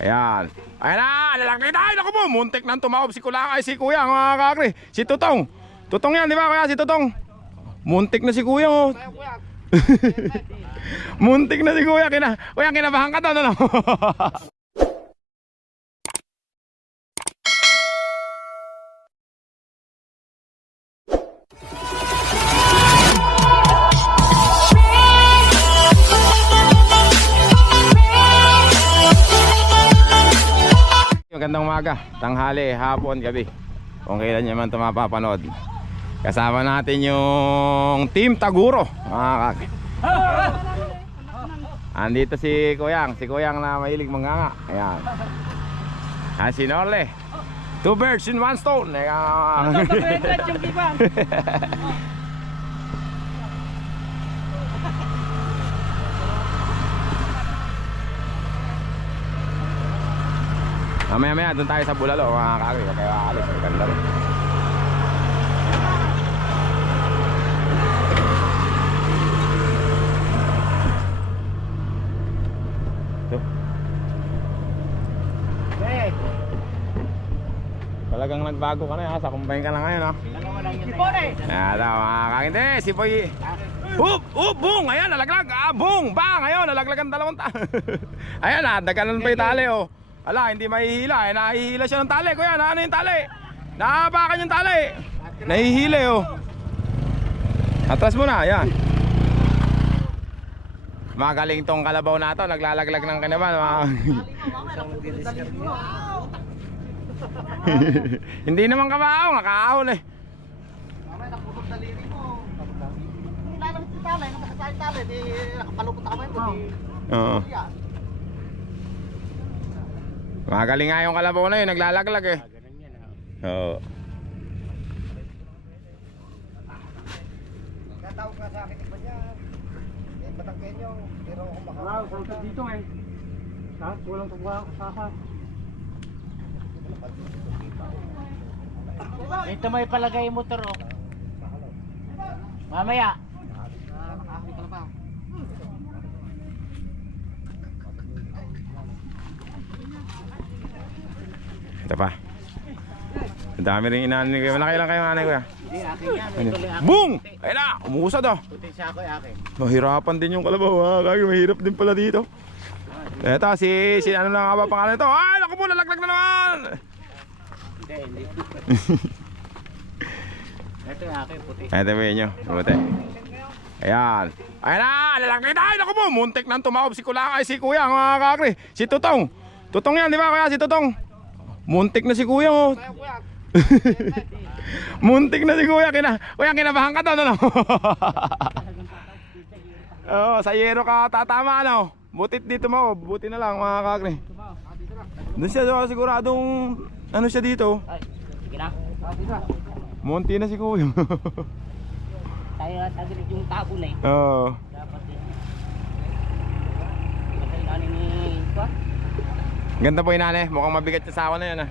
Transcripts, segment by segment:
Ayan. Ayan na, lalaki tayo. Naku po, muntik nang tumawab si Kula ay si Kuya, mga kakri. Si Tutong. Tutong yan, di ba Kuya? Si Tutong. Muntik na si Kuya, oh. muntik na si Kuya. Kina, kuya, kinabahan ka daw, ano? Magandang umaga, tanghali, hapon, gabi. Kung kailan nyo man ito mapapanood. Kasama natin yung Team Taguro. Andito si Kuyang, si Kuyang na mahilig manganga. Ayan. Ah, si Norle. Two birds in one stone. Ayan. Mamaya maya doon tayo sa Bulalo mga kakri. Huwag kayo aalis. Ang ganda rin. Talagang nagbago ka na ha. Sa kumbay ka na ngayon ha. Ayan daw mga kakri. Hindi, si Boy. Up! Up! Boom! Ayan, nalaglag! Ah, boom! Bang! Ayun, nalaglag ang dalawang ta. Ayan ah, dagalan pa yung tali oh. Ala, hindi mahihila. Eh, nahihila siya ng tali. Kuya, ano yung tali? Nahabakan yung tali. Nahihila eh, oh. Atras mo na, ayan. Magaling tong kalabaw na to. Naglalaglag ng kanaman. Mga... hindi naman kabaho. Nakahon eh. Naputok daliri mo. Nilalang si Talay, nakasakay Talay, di nakapalupot ako ngayon, di Oo. yan. Magaling nga yung kalabaw na yun. Naglalaglag eh. Oo. Natawag nga sa akin iba niya. Eh, Batanggenyo, pero ako. Wow, salta dito eh. Ha? Walang tagwa sa akin. Ito may palagay yung motor oh. Mamaya. Nakahuli ka na ba? Ito pa. Ang dami rin inanin ni Kuya. Malaki lang kayo. Hindi, akin yan. Ano? Ito. Boom! Ayun na! Umusad ah. Puti eh. Mahirapan din yung kalabaw ha. Kaya mahirap din pala dito. Eto si, si ano na nga ba pangalan ito? Ay, naku po, nalaglag na naman! Hindi. Ito yung akin, puti. Eto ba nyo? Buti. Ayan. Ayan na! Nalaglag tayo! Naku po! Muntik nang tumawab si Kula ay si Kuya mga kakri. Si Tutong. Tutong yan, di ba Kuya? Si Tutong. Muntik na si Kuya oh. Muntik na si Kuya. Kina, kuya, kinabahan ka daw, ano? Oo, sa yero ka tatama, ano? Butit dito mo, buti na lang, mga kakri. Doon siya, oh, siguradong, ano siya dito? Ay, sige na. Munti na si Kuya. Tayo na tagilit yung tabo na eh. Oo. Dapat din. Matay na ni Kwan. Ganda po yung nanay, mukhang mabigat sa sawa na yan, ah.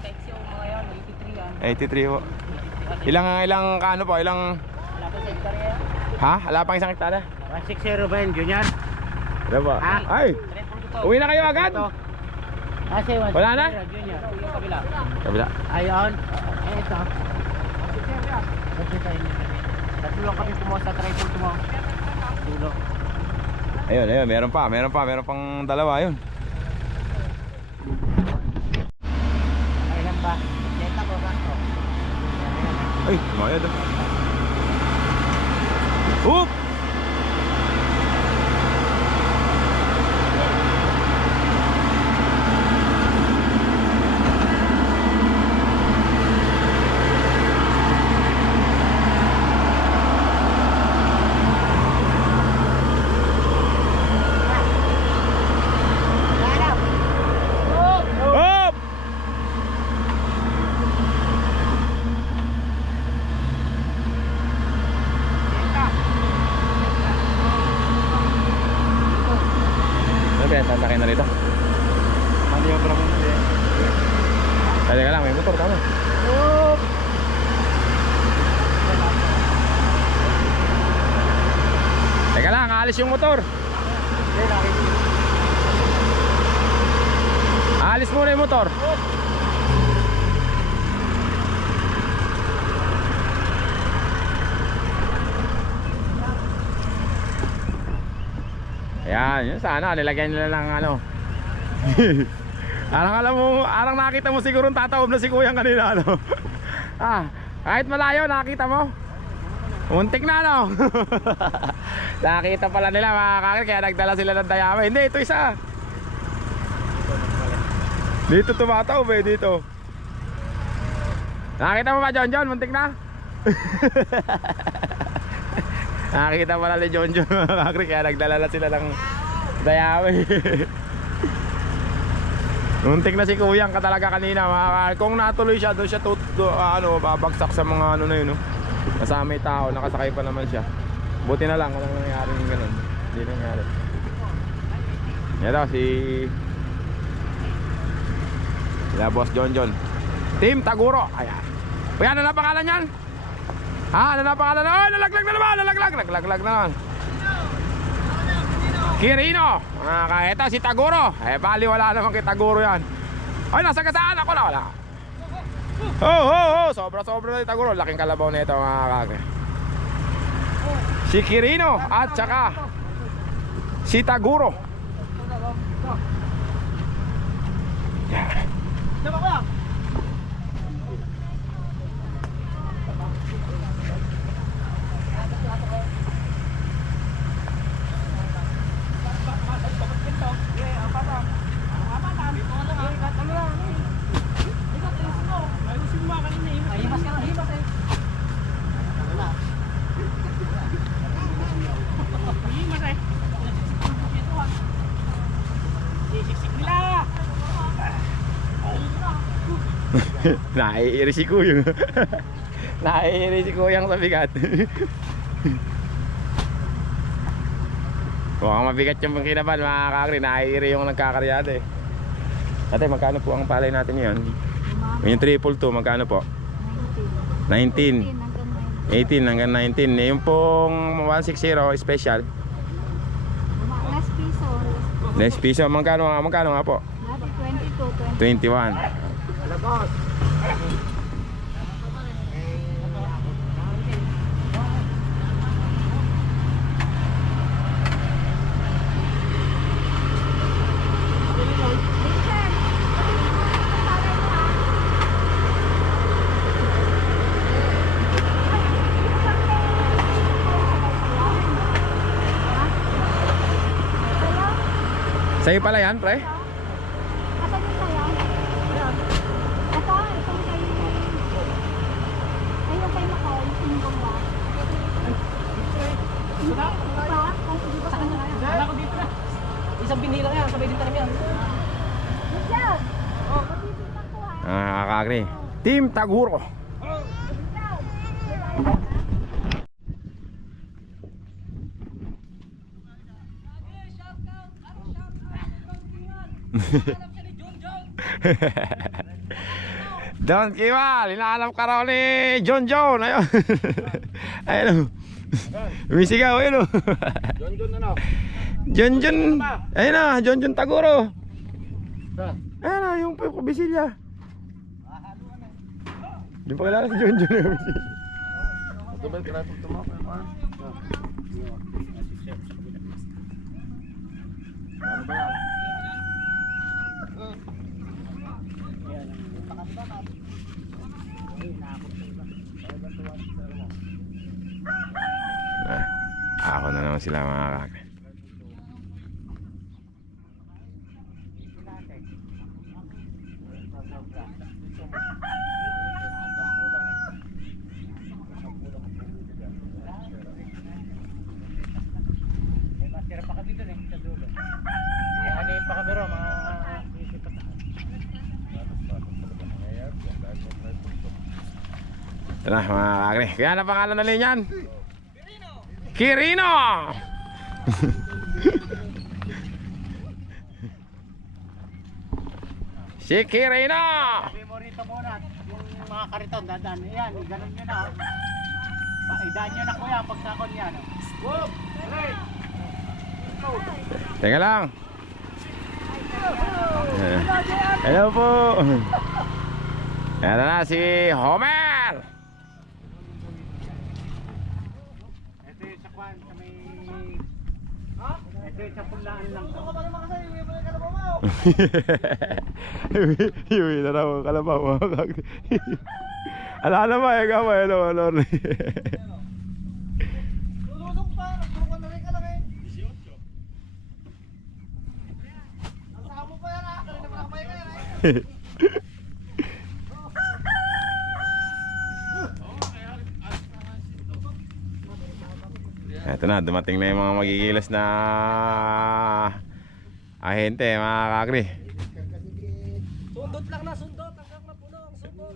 Text yung mga yan, 83 yan. 83 po. Ilang, ilang, ano po, ilang, Wala ha? Wala pang isang hektarya? 160 ba yun, Junior? Ano ba? Ah. Ay, uwi na kayo agad? Kasi 160 Wala na? Junior. Yung kabila. Kabila. Ayon. Eh, ito. Lang kami kumuha sa tripod mo. Tulo. Ayun, ayun, meron pa, meron pa, meron pang dalawa yun. Kailan ba? Jetta ko ba? Ay, mayad ah. Oop! Ano ba yan? Sasakay na rito? Maniobra mo na eh. Kaya ka lang, may motor, tama. Teka lang, aalis yung motor. Nakikita. muna yung motor. Ayan, yun sana nilagyan nila ng ano. arang alam mo, arang nakita mo siguro tataob na si Kuya kanina ano. ah, kahit malayo nakita mo. Muntik na no. nakita pala nila mga kaya nagdala sila ng dayama. Hindi, ito isa. Dito tumataob eh, dito. Nakita mo ba John John? Muntik na. Nakita pala ni John John kaya nagdala na sila ng dayama. Muntik na si Kuyang ka talaga kanina. Kung natuloy siya, doon siya tut, do, ano, babagsak sa mga ano na yun. No? Kasama may tao, nakasakay pa naman siya. Buti na lang, walang nangyari ng ganun. Hindi nangyari. Ito si... Sila Boss John John. Team Taguro. Ayan. Kuya, ano na pangalan yan? Ha? Ano na pangalan? Oh, nalaglag na naman! Nalaglag! Nalaglag na naman. Kirino. Ah, kaya ito si Taguro. Eh, bali wala naman kay Taguro yan. Ay, nasa kasaan ako na wala. Oh, oh, oh, sobra sobra na yung Taguro. Laking kalabaw na ito mga kake. Si Kirino at saka si Taguro. Yan. Diba kuya? Naiiri si Kuyong. Naiiri si Kuyang sa bigat. Mukhang mabigat yung kinaban mga kakri. Naiiri yung nagkakaryate. Ate, magkano po ang palay natin yun? Yung triple two, magkano po? 19. 18 hanggang 19. Eh, Yung pong 160 special. Last piso. Less piso. Magkano nga? Magkano nga po? Dati 22, 21. Sa'yo pala yan, pre? Asan yung sayo? Ito, itong kay... Ay, yung kay Macau, yung sinugong ba? Ito ba? Kung hindi ba kanya kaya? Wala ko dito na. Isang binila yan, sabay din tayo yan. Ah, kakri. Team Taguro. Don Kiwal, inaalam ka raw ni John John. Ayun. Ayun. Umisigaw, ayun. John John ano? John John. Ayun na, John John Taguro. Saan? Ayun na, yung yung kubisilya. Hindi pa kilala si John John. Ito ba yung traffic tumapa? Ano ba yan? Ah, ako na naman sila mga kaka. Tira pa kami dun eh, sa dulo. Kaya ano ro, mga. Ito na mga kakri. Kaya na pangalan na yan? Kirino! si Kirino! Sabi mo rito muna, yung mga kariton, dadaan. Ayan, ganun nyo na. oh. Idaan nyo na kuya, pag sakon yan. oh. Whoop! Right! Teka lang. Eh. Hello po. Ayan na si Homer. Ito yung sa kwan, sa may... Pulaan lang. Ano ka ba naman kasi? Yung mga kalabaw mo. Iwi na raw ang kalabaw mga kag. Ala na ba, ikaw ba, hello, hello. Lulusong pa. Nagtulungan na rin ka lang eh. 18. Ang sabo pa yan ah. Kanina pa nakapay ka yan eh. Ito na, dumating na yung mga magigilas na ahente, mga kakri. Sundot lang na sundot. Hanggang mapuno ang sundot.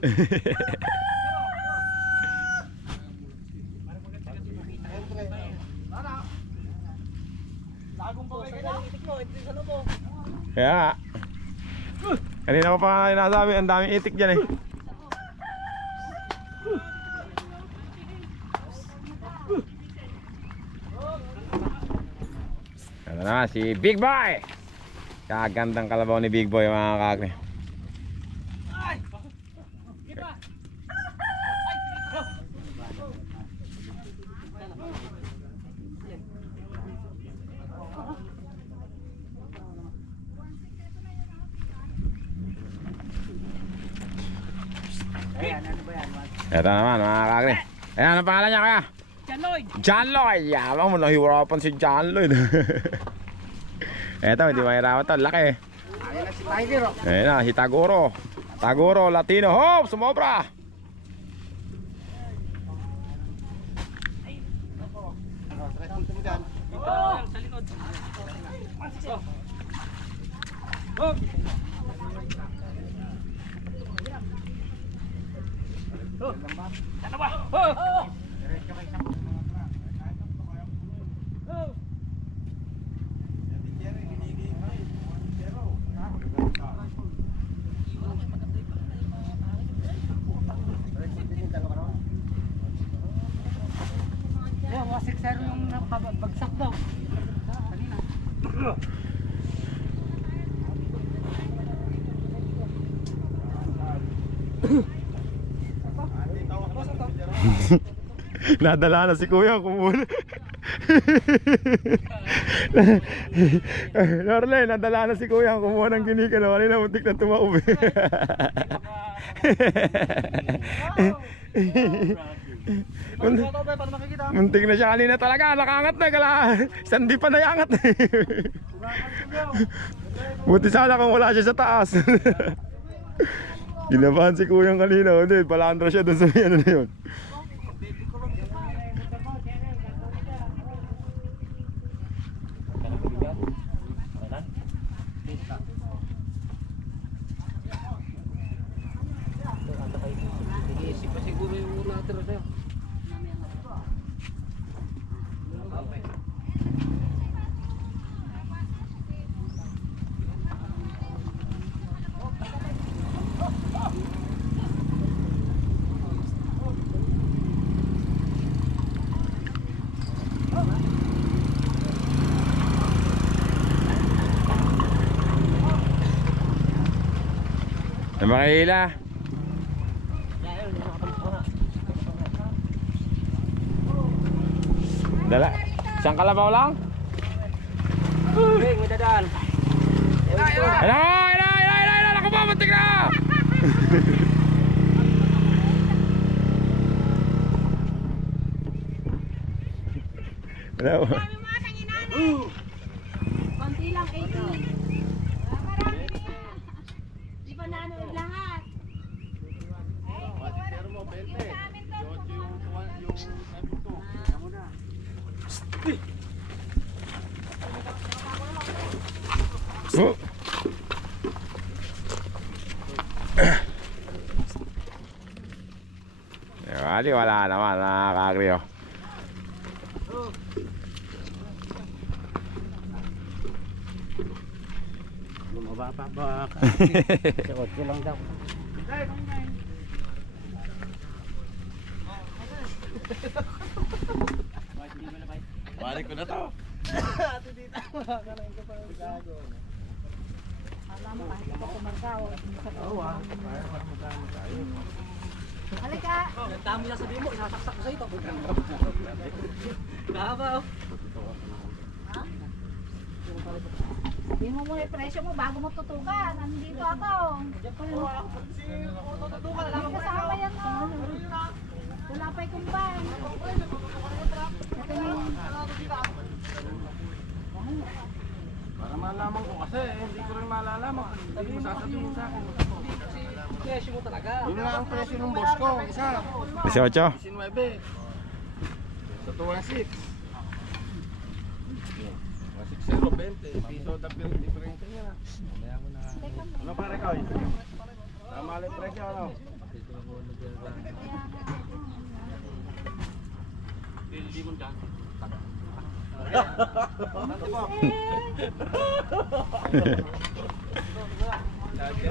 Kaya. Kanina ko pa nga nasabi, ang daming itik dyan eh. Ito na, si Big Boy! Kagandang kalabaw ni Big Boy mga kakri. Ano? Ito naman mga kakri. Ayan, ang pangalan niya kaya? John Lloyd! John Lloyd! Yaman mo, nahihirapan si John Lloyd. Eto, hindi mahirapan to. Laki eh. Ayan na si Tiger oh. Ayan na, si Taguro. Taguro, Latino. Hop! Sumobra! Oh, sa mo dyan. Sa likod. Kanina. Nadala na si Kuya kumuha. Norle, nadala na si Kuya kumuha ng ginikan. no? Kanina muntik na tumaob. makikita? muntik na siya kanina talaga. Nakangat na. Kala, sandi pa nayangat. Buti sana kung wala siya sa taas. Ginabahan si Kuya kanina. Hindi, palandra siya dun sa may ano na yun. Iisip pa siguro yung natira sa'yo. Ay, makahila. Dala. Isang kalabaw lang? Bing, may dadaan. Ayun na! Ayun na! Ayun na! Ayun na! Naku po! Muntik na! Wala po. Konti lang, 80. Ah, Marami na. Di lahat? Ay. Yung. Oh. Wala naman, nakakagriyo. Bumaba pa ba? Suot ko lang daw. Ate dito. Kanain ko pa. Gago. Halika. Sabihin mo muna yung presyo mo bago mo tutukan. Nandito ako. Hindi kasama yan oh. Wala pa yung ban. Ito na yung Para malaman ko kasi, eh, hindi ko rin malalaman. Hindi mo sasabihin sa akin. Yun lang ang presyo ng boss ko, isa. 18. 19. Sa 216. 160, 20. Piso na pero diferente niya. Ano pare ko? Tama ulit presyo, ano?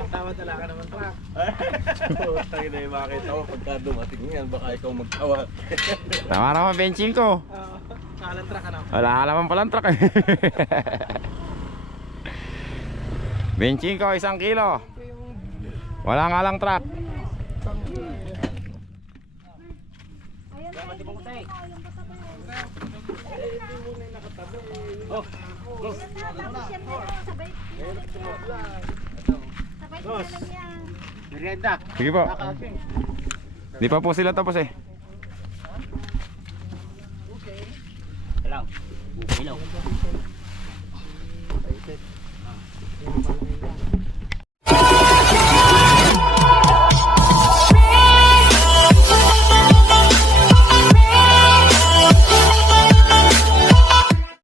Tawa talaga naman truck. Tayo na yung makita ko pagka dumating yan, baka ikaw magtawa. Tama naman, benching ko. Kalan truck ano? Wala ka naman palang truck eh. benching ko, isang kilo. Wala nga lang truck. Na lang yan. Merienda. Sige po. Di pa po sila tapos eh. Bumilaw. Paitit. Ah.